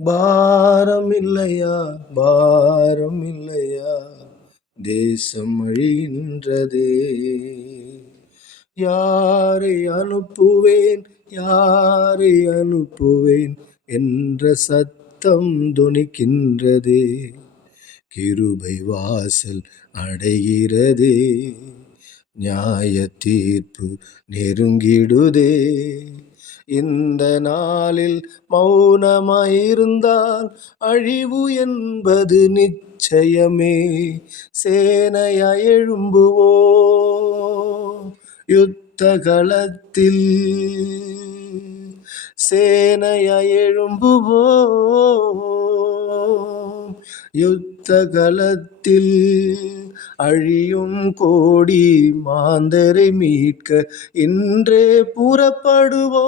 பாரம் இல்லையா, பாரம் இல்லையா, தேசம் அழிகின்றதே. யாரை அனுப்புவேன், யாரை அனுப்புவேன் என்ற சத்தம் தொனிக்கின்றதே. கிருபை வாசல் அடைகிறதே, நியாய தீர்ப்பு நெருங்கிடுதே. இந்த நாளில் மௌனமாயிருந்தால் அழிவு என்பது நிச்சயமே. சேனையாய் எழும்புவோம் யுத்த களத்தில், சேனையாய் எழும்புவோம் யுத்த களத்தில். அழியும் கோடி மாந்தரை மீட்க இன்றே புறப்படுவோம்.